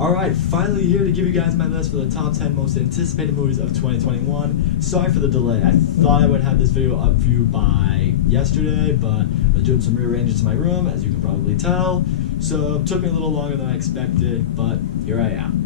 Alright, finally here to give you guys my list for the top 10 most anticipated movies of 2021. Sorry for the delay. I thought I would have this video up for you by yesterday, but I was doing some rearranging to my room, as you can probably tell. So it took me a little longer than I expected, but here I am.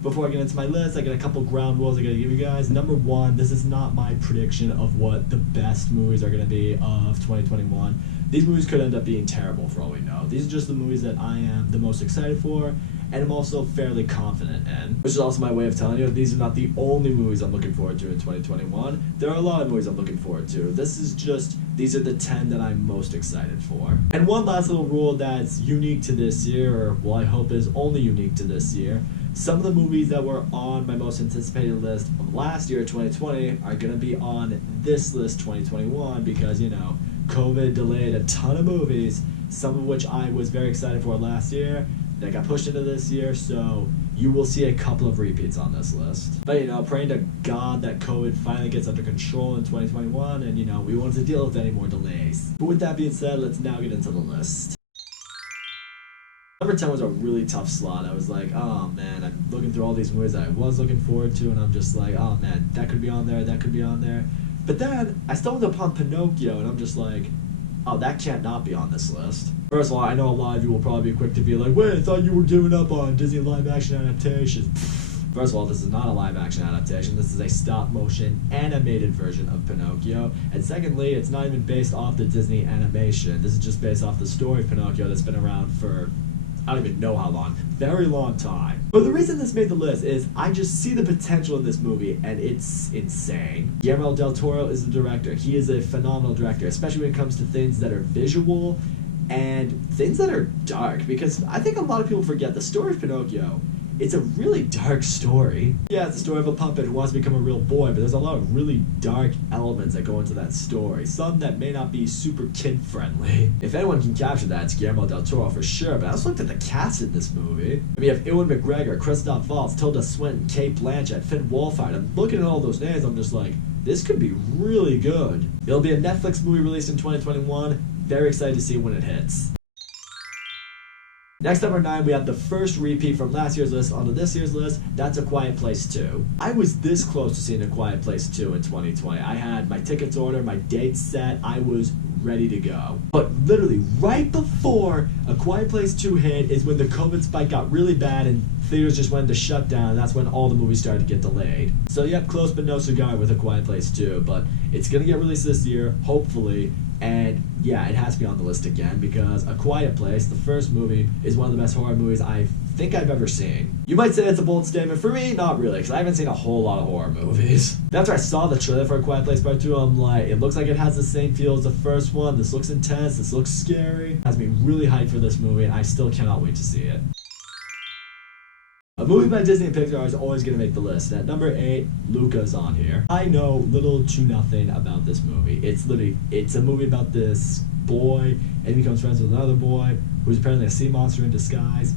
Before I get into my list, I got a couple ground rules I gotta give you guys. Number one, this is not my prediction of what the best movies are gonna be of 2021. These movies could end up being terrible for all we know. These are just the movies that I am the most excited for, and I'm also fairly confident in. Which is also my way of telling you, these are not the only movies I'm looking forward to in 2021. There are a lot of movies I'm looking forward to. These are the 10 that I'm most excited for. And one last little rule that's unique to this year, or well, I hope is only unique to this year. Some of the movies that were on my most anticipated list of last year, 2020, are gonna be on this list 2021 because, you know, COVID delayed a ton of movies, some of which I was very excited for last year, that got pushed into this year, so you will see a couple of repeats on this list. But, you know, praying to God that COVID finally gets under control in 2021 and, you know, we won't have to deal with any more delays. But with that being said, let's now get into the list. Number 10 was a really tough slot. I was like, oh man, I'm looking through all these movies that I was looking forward to, and I'm just like, oh man, that could be on there, that could be on there. But then I stumbled upon Pinocchio, and I'm just like, oh, that can't not be on this list. First of all, I know a lot of you will probably be quick to be like, wait, I thought you were giving up on Disney live-action adaptations. First of all, this is not a live-action adaptation. This is a stop-motion animated version of Pinocchio. And secondly, it's not even based off the Disney animation. This is just based off the story of Pinocchio that's been around for I don't even know how long. Very long time. But the reason this made the list is I just see the potential in this movie, and it's insane. Guillermo del Toro is the director. He is a phenomenal director, especially when it comes to things that are visual and things that are dark, because I think a lot of people forget the story of Pinocchio. It's a really dark story. Yeah, it's the story of a puppet who wants to become a real boy, but there's a lot of really dark elements that go into that story. Some that may not be super kid-friendly. If anyone can capture that, it's Guillermo del Toro for sure, but I also looked at the cast in this movie. I mean, you have Ewan McGregor, Christoph Waltz, Tilda Swinton, Kate Blanchett, Finn Wolfhard. I'm looking at all those names, I'm just like, this could be really good. It'll be a Netflix movie released in 2021. Very excited to see when it hits. Next, number 9, we have the first repeat from last year's list onto this year's list. That's A Quiet Place 2. I was this close to seeing A Quiet Place 2 in 2020. I had my tickets ordered, my dates set, I was ready to go. But literally, right before A Quiet Place 2 hit is when the COVID spike got really bad and theaters just went into shutdown, and that's when all the movies started to get delayed. So yep, close but no cigar with A Quiet Place 2, but it's gonna get released this year, hopefully. And yeah, it has to be on the list again because A Quiet Place, the first movie, is one of the best horror movies I think I've ever seen. You might say that's a bold statement. For me, not really, because I haven't seen a whole lot of horror movies. After I saw the trailer for A Quiet Place Part 2, I'm like, it looks like it has the same feel as the first one. This looks intense, this looks scary. It has me really hyped for this movie, and I still cannot wait to see it. A movie by Disney and Pixar is always going to make the list. At number 8, Luca's on here. I know little to nothing about this movie. It's a movie about this boy, and he becomes friends with another boy, who's apparently a sea monster in disguise.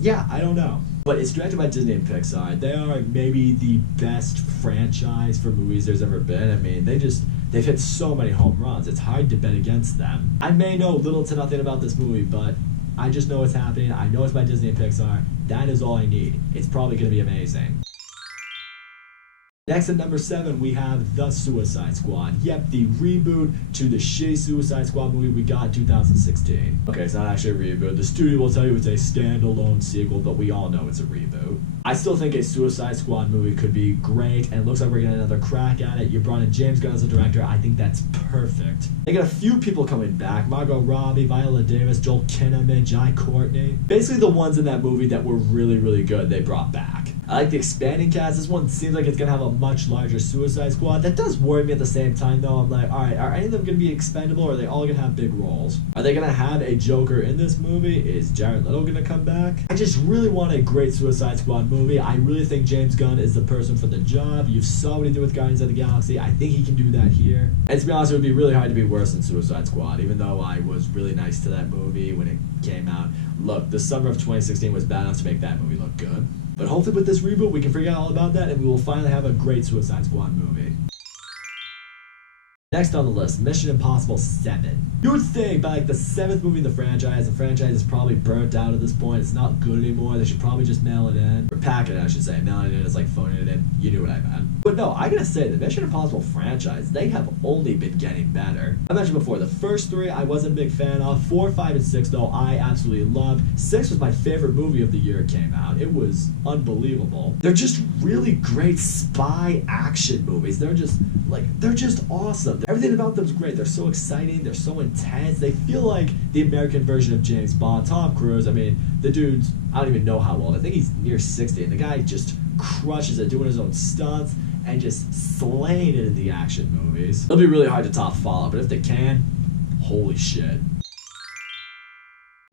Yeah, I don't know. But it's directed by Disney and Pixar. They are maybe the best franchise for movies there's ever been. I mean, they've hit so many home runs. It's hard to bet against them. I may know little to nothing about this movie, but I just know it's happening. I know it's by Disney and Pixar. That is all I need. It's probably going to be amazing. Next at number 7, we have The Suicide Squad. Yep, the reboot to the shitty Suicide Squad movie we got in 2016. Okay, it's not actually a reboot. The studio will tell you it's a standalone sequel, but we all know it's a reboot. I still think a Suicide Squad movie could be great, and it looks like we're getting another crack at it. You brought in James Gunn as a director. I think that's perfect. They got a few people coming back. Margot Robbie, Viola Davis, Joel Kinnaman, Jai Courtney. Basically the ones in that movie that were really, really good, they brought back. I like the expanding cast. This one seems like it's going to have a much larger Suicide Squad. That does worry me at the same time, though. I'm like, alright, are any of them going to be expendable, or are they all going to have big roles? Are they going to have a Joker in this movie? Is Jared Leto going to come back? I just really want a great Suicide Squad movie. I really think James Gunn is the person for the job. You saw what he did with Guardians of the Galaxy. I think he can do that here. And to be honest, it would be really hard to be worse than Suicide Squad, even though I was really nice to that movie when it came out. Look, the summer of 2016 was bad enough to make that movie look good. But hopefully with this reboot, we can forget all about that and we will finally have a great Suicide Squad movie. Next on the list, Mission Impossible 7. You would think by like the 7th movie in the franchise is probably burnt out at this point. It's not good anymore. They should probably just mail it in. Or pack it, I should say. Mailing it in is like phoning it in. You knew what I meant. But no, I gotta say, the Mission Impossible franchise, they have only been getting better. I mentioned before, the first 3 I wasn't a big fan of. 4, 5, and 6 though, I absolutely loved. 6 was my favorite movie of the year it came out. It was unbelievable. They're just really great spy action movies. They're just awesome. Everything about them is great. They're so exciting. They're so intense. They feel like the American version of James Bond. Tom Cruise, I mean, the dude's, I don't even know how old. I think he's near 60, and the guy just crushes it, doing his own stunts and just slaying it in the action movies. It'll be really hard to top Fallout, but if they can, holy shit.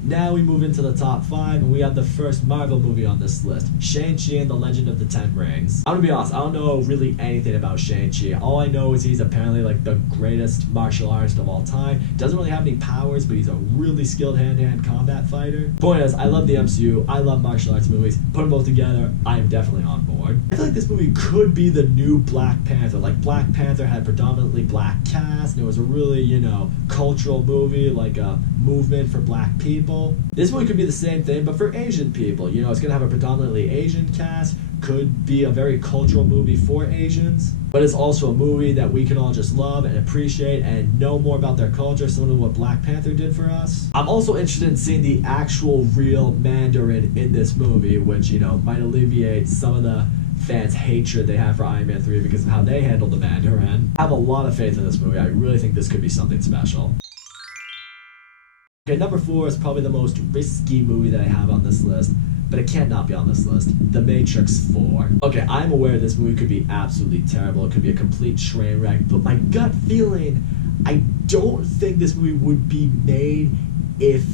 Now we move into the top 5, and we have the first Marvel movie on this list, Shang-Chi and the Legend of the Ten Rings. I'm gonna be honest, I don't know really anything about Shang-Chi. All I know is he's apparently like the greatest martial artist of all time. Doesn't really have any powers, but he's a really skilled hand-to-hand combat fighter. Point is, I love the MCU, I love martial arts movies. Put them both together, I am definitely on board. I feel like this movie could be the new Black Panther. Like, Black Panther had predominantly black cast, and it was a really, you know, cultural movie, like a movement for black people. This movie could be the same thing, but for Asian people. You know, it's gonna have a predominantly Asian cast, could be a very cultural movie for Asians, but it's also a movie that we can all just love and appreciate and know more about their culture, similar to what Black Panther did for us. I'm also interested in seeing the actual real Mandarin in this movie, which, you know, might alleviate some of the fans' hatred they have for Iron Man 3 because of how they handled the Mandarin. I have a lot of faith in this movie. I really think this could be something special. Okay, number 4 is probably the most risky movie that I have on this list, but it can't not be on this list. The Matrix 4. Okay, I'm aware this movie could be absolutely terrible. It could be a complete train wreck, but my gut feeling, I don't think this movie would be made if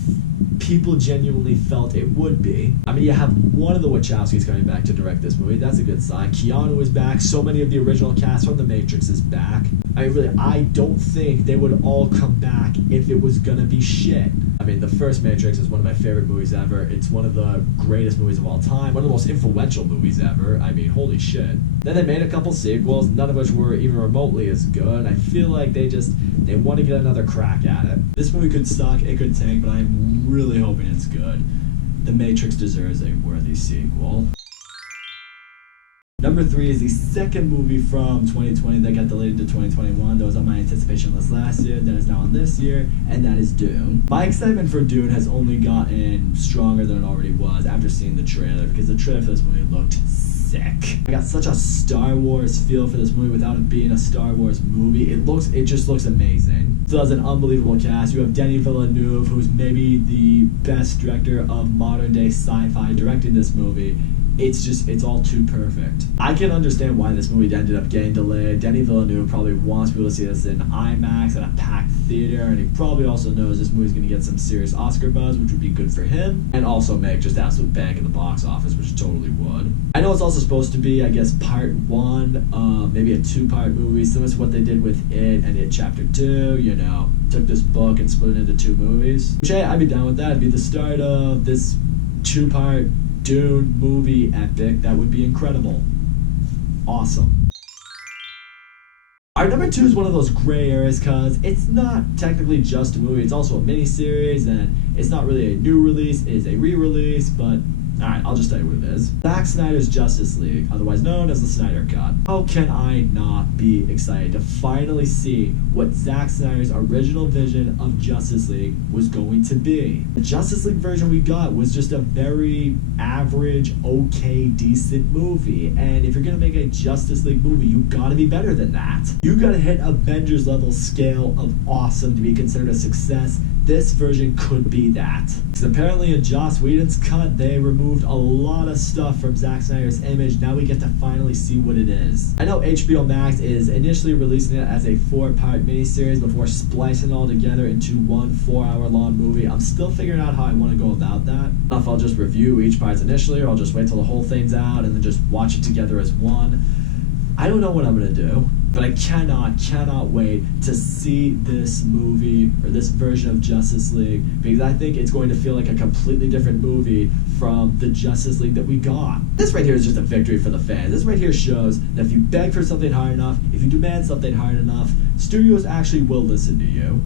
people genuinely felt it would be. I mean, you have one of the Wachowskis coming back to direct this movie. That's a good sign. Keanu is back. So many of the original cast from The Matrix is back. I mean, really, I don't think they would all come back if it was gonna be shit. I mean, the first Matrix is one of my favorite movies ever. It's one of the greatest movies of all time. One of the most influential movies ever. I mean, holy shit. Then they made a couple sequels, none of which were even remotely as good. I feel like they want to get another crack at it. This movie could suck, it could tank, but I'm really hoping it's good. The Matrix deserves a worthy sequel. Number 3 is the second movie from 2020 that got delayed to 2021. That was on my anticipation list last year, that is now on this year, and that is Dune. My excitement for Dune has only gotten stronger than it already was after seeing the trailer, because the trailer for this movie looked sick. I got such a Star Wars feel for this movie without it being a Star Wars movie. It just looks amazing. Still has an unbelievable cast. You have Denis Villeneuve, who's maybe the best director of modern day sci-fi, directing this movie. It's all too perfect. I can understand why this movie ended up getting delayed. Denis Villeneuve probably wants people to see this in IMAX at a packed theater, and he probably also knows this movie's gonna get some serious Oscar buzz, which would be good for him, and also make just absolute bank in the box office, which it totally would. I know it's also supposed to be, I guess, part 1, maybe a 2-part movie, similar to what they did with It and It Chapter 2, you know, took this book and split it into 2 movies. Which, hey, I'd be down with that. It'd be the start of this 2-part Dune movie epic. That would be incredible. Awesome. Our number 2 is one of those gray areas because it's not technically just a movie, it's also a miniseries, and it's not really a new release, it's a re-release, but alright, I'll just tell you what it is. Zack Snyder's Justice League, otherwise known as the Snyder God. How can I not be excited to finally see what Zack Snyder's original vision of Justice League was going to be? The Justice League version we got was just a very average, okay, decent movie. And if you're gonna make a Justice League movie, you gotta be better than that. You gotta hit Avengers level scale of awesome to be considered a success. This version could be that. Because apparently in Joss Whedon's cut, they removed a lot of stuff from Zack Snyder's image. Now we get to finally see what it is. I know HBO Max is initially releasing it as a 4-part miniseries before splicing it all together into one 4-hour-long movie. I'm still figuring out how I want to go about that. I don't know if I'll just review each part initially, or I'll just wait till the whole thing's out and then just watch it together as one. I don't know what I'm gonna do. But I cannot wait to see this movie, or this version of Justice League, because I think it's going to feel like a completely different movie from the Justice League that we got. This right here is just a victory for the fans. This right here shows that if you beg for something hard enough, if you demand something hard enough, studios actually will listen to you.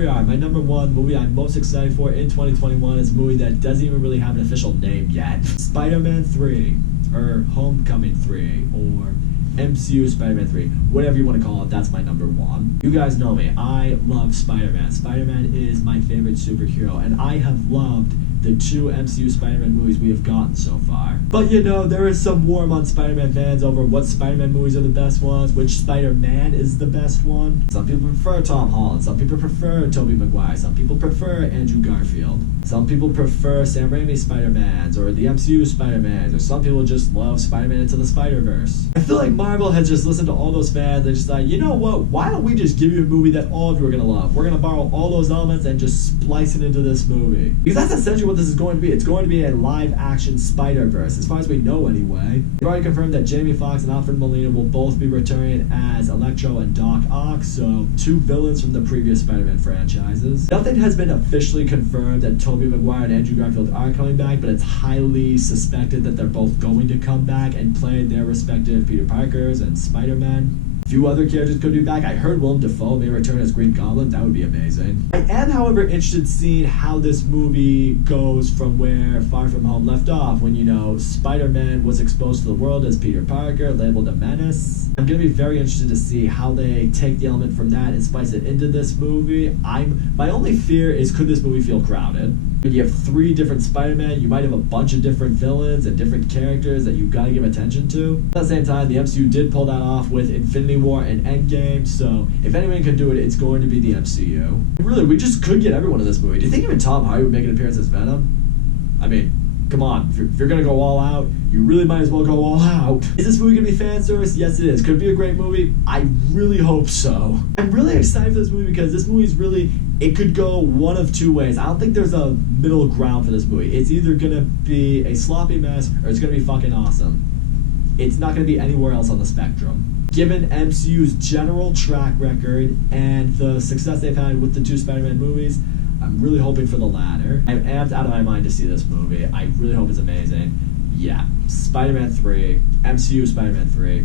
Here we are. My number one movie I'm most excited for in 2021 is a movie that doesn't even really have an official name yet. Spider-Man 3, or Homecoming 3, or MCU Spider-Man 3, whatever you want to call it, that's my number one. You guys know me, I love Spider-Man. Spider-Man is my favorite superhero, and I have loved the 2 MCU Spider-Man movies we have gotten so far. But you know, there is some war among Spider-Man fans over what Spider-Man movies are the best ones, which Spider-Man is the best one. Some people prefer Tom Holland, some people prefer Tobey Maguire, some people prefer Andrew Garfield. Some people prefer Sam Raimi's Spider-Mans, or the MCU Spider-Mans, or some people just love Spider-Man Into the Spider-Verse. I feel like Marvel has just listened to all those fans and just thought, you know what, why don't we just give you a movie that all of you are gonna love? We're gonna borrow all those elements and just splice it into this movie. Because that's essentially what this is going to be. It's going to be a live-action Spider-Verse, as far as we know anyway. They've already confirmed that Jamie Foxx and Alfred Molina will both be returning as Electro and Doc Ock, so 2 villains from the previous Spider-Man franchises. Nothing has been officially confirmed that Tobey Maguire and Andrew Garfield are coming back, but it's highly suspected that they're both going to come back and play their respective Peter Parkers and Spider-Man. Few other characters could be back. I heard Willem Dafoe may return as Green Goblin. That would be amazing. I am, however, interested in seeing how this movie goes from where Far From Home left off, when, you know, Spider-Man was exposed to the world as Peter Parker, labeled a menace. I'm going to be very interested to see how they take the element from that and spice it into this movie. My only fear is, could this movie feel crowded? When you have 3 different Spider-Man, you might have a bunch of different villains and different characters that you've got to give attention to. At the same time, the MCU did pull that off with Infinity War and Endgame, so if anyone can do it, it's going to be the MCU. Really, we just could get everyone in this movie. Do you think even Tom Hardy would make an appearance as Venom? I mean, come on, if you're gonna go all out, you really might as well go all out. Is this movie gonna be fan service? Yes, it is. Could it be a great movie? I really hope so. I'm really excited for this movie because this movie is really, it could go one of 2 ways. I don't think there's a middle ground for this movie. It's either gonna be a sloppy mess or it's gonna be fucking awesome. It's not gonna be anywhere else on the spectrum. Given MCU's general track record and the success they've had with the 2 Spider-Man movies, I'm really hoping for the latter. I'm amped out of my mind to see this movie. I really hope it's amazing. Yeah, Spider-Man 3, MCU Spider-Man 3,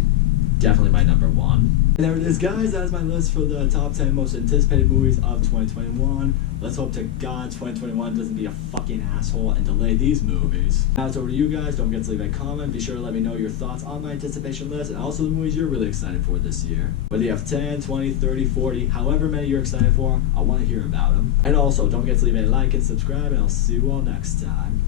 definitely my number one. And there it is, guys. That is my list for the top 10 most anticipated movies of 2021. Let's hope to God 2021 doesn't be a fucking asshole and delay these movies. Now it's over to you guys. Don't forget to leave a comment. Be sure to let me know your thoughts on my anticipation list and also the movies you're really excited for this year. Whether you have 10, 20, 30, 40, however many you're excited for, I want to hear about them. And also, don't forget to leave a like and subscribe, and I'll see you all next time.